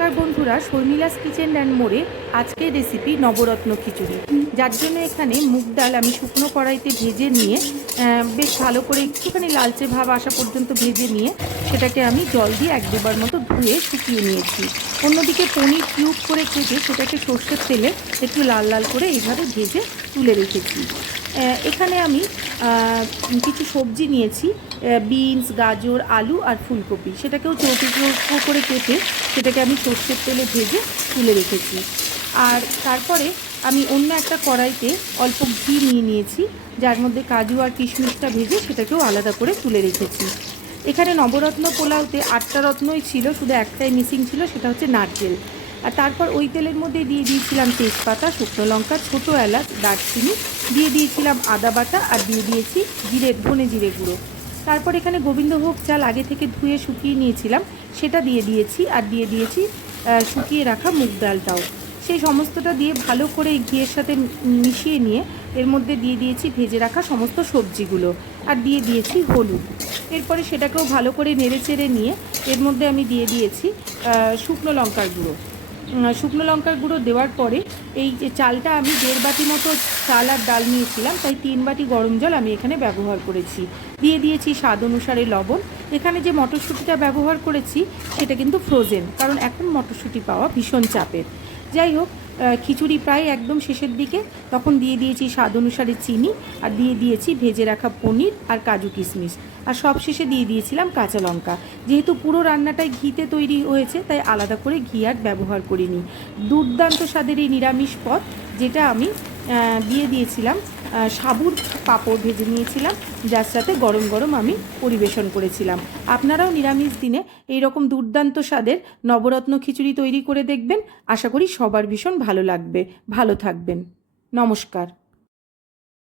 নমস্কার বন্ধুরা, শর্মিলাস kitchen and মোড়ে আজকের রেসিপি নবরত্ন খিচুড়ি। যার জন্য এখানে মুগ ডাল আমি শুকনো কড়াইতে ভেজে নিয়ে বেশ ভালো করে একটুখানি লালচে ভাব আসা পর্যন্ত ভেজে নিয়ে সেটাকে আমি জল দিয়ে এক দুবার মতো ধুয়ে শুকিয়ে নিয়েছি। অন্যদিকে পনির কিউব করে কেটে সেটাকে সর্ষের তেলে একটু লাল লাল করে এইভাবে ভেজে তুলে রেখেছি। এখানে আমি কিছু সবজি নিয়েছি, বিনস, গাজর, আলু আর ফুলকপি। সেটাকেও চৌকো চৌকো করে কেটে সেটাকে আমি সর্ষের তেলে ভেজে তুলে রেখেছি। আর তারপরে আমি অন্য একটা কড়াইতে অল্প ঘি নিয়ে নিয়েছি, যার মধ্যে কাজু আর কিশমিশটা ভেজে সেটাকেও আলাদা করে তুলে রেখেছি। এখানে নবরত্ন পোলাওতে 8টা রত্নই ছিল, শুধু একটাই মিসিং ছিল, সেটা হচ্ছে নারকেল। আর তারপর ওই তেলের মধ্যে দিয়ে দিয়েছিলাম তেজপাতা, শুকনো লঙ্কা, ছোটো এলাচ, দারচিনি, দিয়ে দিয়েছিলাম আদা বাটা আর দিয়ে দিয়েছি ধনে জিরে গুঁড়ো। তারপর এখানে গোবিন্দভোগ চাল আগে থেকে ধুয়ে শুকিয়ে নিয়েছিলাম, সেটা দিয়ে দিয়েছি। আর দিয়ে দিয়েছি শুকিয়ে রাখা মুগ ডালটাও। সেই সমস্তটা দিয়ে ভালো করে ঘিয়ের সাথে মিশিয়ে নিয়ে এর মধ্যে দিয়ে দিয়েছি ভেজে রাখা সমস্ত সবজিগুলো আর দিয়ে দিয়েছি হলুদ। এরপরে সেটাকেও ভালো করে নেড়ে চেড়ে নিয়ে এর মধ্যে আমি দিয়ে দিয়েছি শুকনো লঙ্কার গুঁড়ো। শুকনো লঙ্কার গুঁড়ো দেওয়ার পরে এই যে চালটা আমি 1.5 বাটি মতো চাল আর ডাল নিয়েছিলাম, তাই 3 বাটি গরম জল আমি এখানে ব্যবহার করেছি। দিয়ে দিয়েছি স্বাদ অনুসারে লবণ। এখানে যে মটরশুঁটিটা ব্যবহার করেছি সেটা কিন্তু ফ্রোজেন, কারণ এখন মটরশুঁটি পাওয়া ভীষণ চাপের। যাই হোক, খিচুড়ি প্রায় একদম শেষের দিকে, তখন দিয়ে দিয়েছি স্বাদ অনুসারে চিনি আর দিয়ে দিয়েছি ভেজে রাখা পনির আর কাজু কিশমিশ, আর সব শেষে দিয়ে দিয়েছিলাম কাঁচা লঙ্কা। যেহেতু পুরো রান্নাটাই ঘিতে তৈরি হয়েছে তাই আলাদা করে ঘি আর ব্যবহার করিনি। দুর্দান্ত স্বাদের এই নিরামিষ পদ, যেটা আমি দিয়ে দিয়েছিলাম সাবুর পাঁপড় ভেজে নিয়েছিলাম, যার সাথে গরম গরম আমি পরিবেশন করেছিলাম। আপনারাও নিরামিষ দিনে এই রকম দুর্দান্ত স্বাদের নবরত্ন খিচুড়ি তৈরি করে দেখবেন। আশা করি সবার ভীষণ ভালো লাগবে। ভালো থাকবেন। নমস্কার।